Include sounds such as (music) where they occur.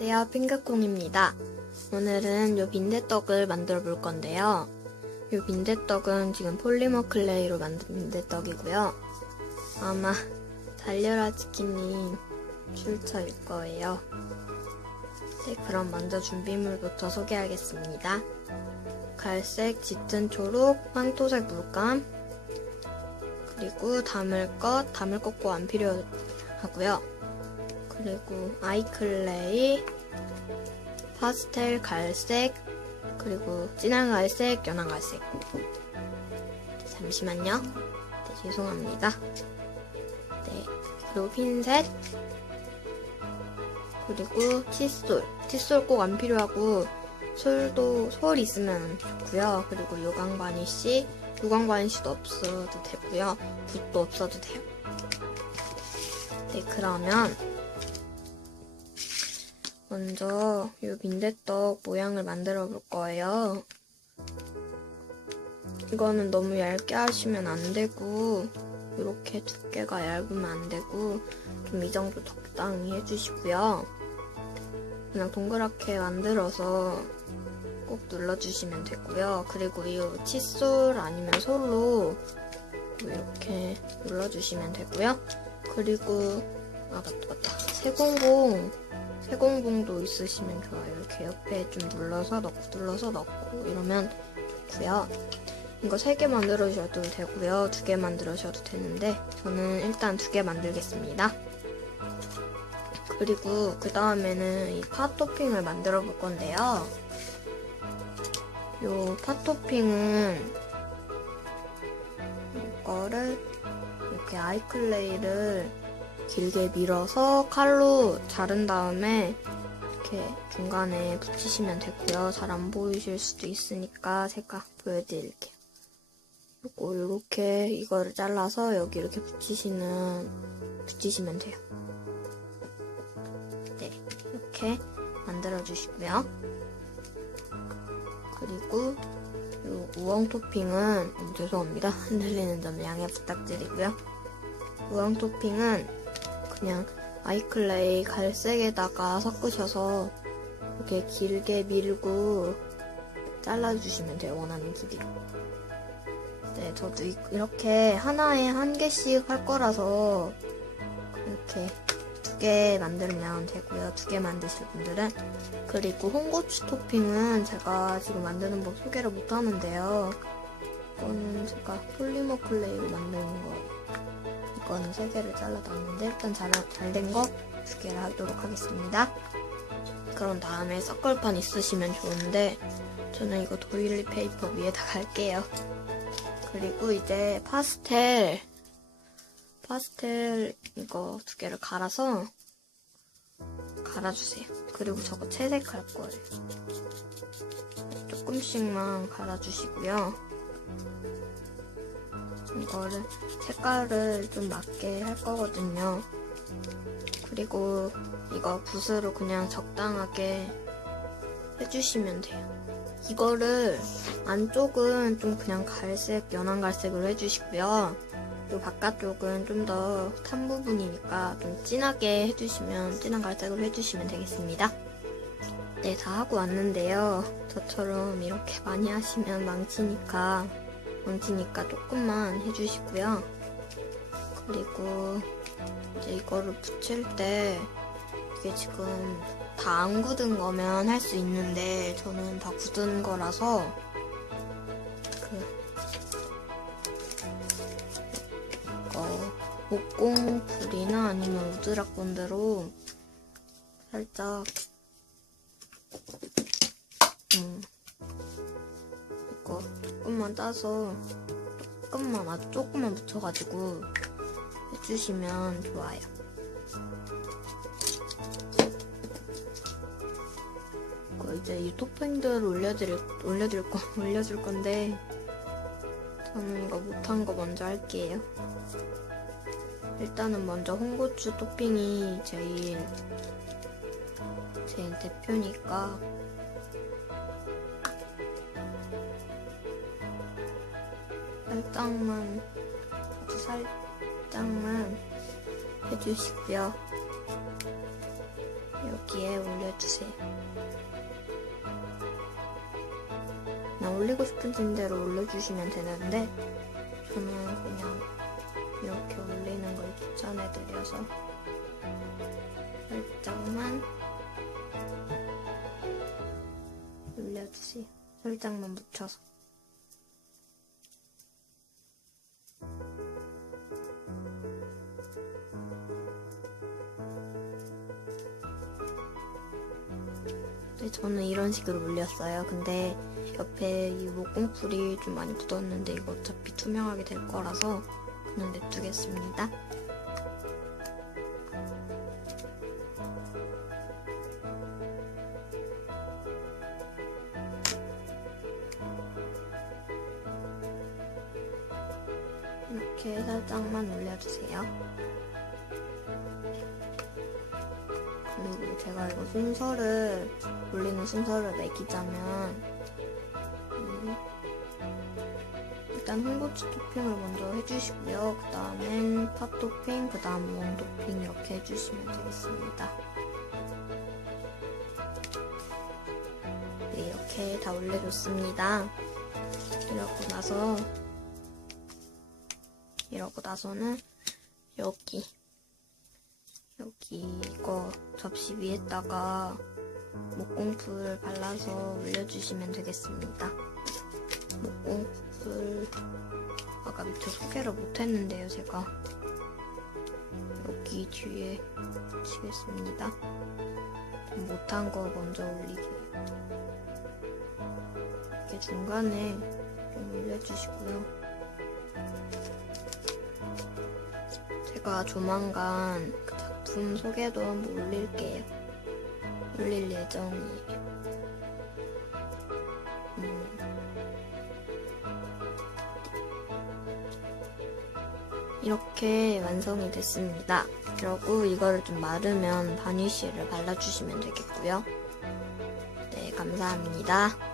안녕하세요. 핑크콩입니다. 오늘은 요 빈대떡을 만들어 볼 건데요. 요 빈대떡은 지금 폴리머 클레이로 만든 빈대떡이고요. 아마 달려라 치킨님 출처일 거예요. 네, 그럼 먼저 준비물부터 소개하겠습니다. 갈색, 짙은 초록, 황토색 물감, 그리고 담을 것, 담을 것고 안 필요하고요. 그리고 아이클레이, 파스텔 갈색, 그리고 진한 갈색, 연한 갈색. 잠시만요. 네, 죄송합니다. 네, 그리고 핀셋, 그리고 칫솔. 칫솔 꼭 안 필요하고 솔도 솔 있으면 좋고요. 그리고 요강 바니쉬, 요강 바니쉬도 없어도 되고요. 붓도 없어도 돼요. 네, 그러면 먼저 요 빈대떡 모양을 만들어 볼 거예요. 이거는 너무 얇게 하시면 안 되고 이렇게 두께가 얇으면 안 되고 좀 이 정도 적당히 해주시고요. 그냥 동그랗게 만들어서 꼭 눌러주시면 되고요. 그리고 이 칫솔 아니면 솔로 이렇게 눌러주시면 되고요. 그리고 아 맞다 맞다 세공봉 세공봉도 있으시면 좋아요. 이렇게 옆에 좀 눌러서 넣고 눌러서 넣고 이러면 좋고요. 이거 세 개 만들어주셔도 되고요. 두 개 만들어주셔도 되는데 저는 일단 두 개 만들겠습니다. 그리고 그 다음에는 이파 토핑을 만들어 볼 건데요. 요파 토핑은 이거를 이렇게 아이클레이를 길게 밀어서 칼로 자른 다음에 이렇게 중간에 붙이시면 되고요. 잘 안 보이실 수도 있으니까 제가 보여드릴게요. 요거 이렇게 이거를 잘라서 여기 이렇게 붙이시는 붙이시면 돼요. 네, 이렇게 만들어 주시고요. 그리고 요 우엉 토핑은 음, 죄송합니다. (laughs) 흔들리는 점 양해 부탁드리고요. 우엉 토핑은 그냥 아이클레이 갈색에다가 섞으셔서 이렇게 길게 밀고 잘라주시면 돼요. 원하는 길이로. 네, 저도 이- 이렇게 하나에 한 개씩 할 거라서 이렇게 두 개 만들면 되고요. 두 개 만드실 분들은. 그리고 홍고추 토핑은 제가 지금 만드는 법 소개를 못 하는데요. 이거는 제가 폴리머 클레이로 만드는 거. 이 거는 세 개를 잘라놨는데 일단 잘 된 거 두 개를 하도록 하겠습니다. 그런 다음에 서클판 있으시면 좋은데 저는 이거 도일리 페이퍼 위에다 갈게요. 그리고 이제 파스텔 파스텔 이거 두 개를 갈아서 갈아주세요. 그리고 저거 채색할 거예요. 조금씩만 갈아주시고요. 이거를 색깔을 좀 맞게 할 거거든요. 그리고 이거 붓으로 그냥 적당하게 해주시면 돼요. 이거를 안쪽은 좀 그냥 갈색, 연한 갈색으로 해주시고요. 요 바깥쪽은 좀 더 탄 부분이니까 좀 진하게 해주시면, 진한 갈색으로 해주시면 되겠습니다. 네, 다 하고 왔는데요. 저처럼 이렇게 많이 하시면 망치니까, 망치니까 조금만 해주시고요. 그리고 이제 이거를 붙일 때 이게 지금 다 안 굳은 거면 할 수 있는데 저는 다 굳은 거라서 그 이거 목공불이나 아니면 우드락 본드로 살짝 조금만 따서 조금만 아주 조금만 묻혀가지고 해주시면 좋아요. 이거 이제 이 토핑들을 올려드릴 올려드릴 거 (laughs) 올려줄 건데 저는 이거 못한 거 먼저 할게요. 일단은 먼저 홍고추 토핑이 제일 제일 대표니까 살짝만 살짝만 해주시고요. 여기에 올려주세요. 그냥 올리고 싶은 대로 올려주시면 되는데 저는 그냥 이렇게 올리는 걸 추천해드려서 살짝만 올려주세요. 살짝만 묻혀서. 네, 저는 이런 식으로 올렸어요. 근데 옆에 이 목공풀이 좀 많이 묻었는데 이거 어차피 투명하게 될 거라서 그냥 냅두겠습니다. 이렇게 살짝만 올려주세요. 제가 이거 순서를 올리는 순서를 매기자면 음, 일단 홍고추 토핑을 먼저 해주시고요. 그 다음엔 파 토핑, 그 다음 원 토핑 이렇게 해주시면 되겠습니다. 네, 이렇게 다 올려줬습니다. 이러고 나서 이러고 나서는 여기 이거 접시 위에다가 목공풀 발라서 올려주시면 되겠습니다. 목공풀 아까 밑에 소개를 못했는데요 제가 여기 뒤에 치겠습니다. 좀 못한 거 먼저 올리게요. 이렇게 중간에 좀 올려주시고요. 제가 조만간 그 작품 소개도 한번 올릴게요. 올릴 예정이에요. 음. 이렇게 완성이 됐습니다. 그리고 이거를 좀 마르면 바니쉬를 발라주시면 되겠고요. 네, 감사합니다.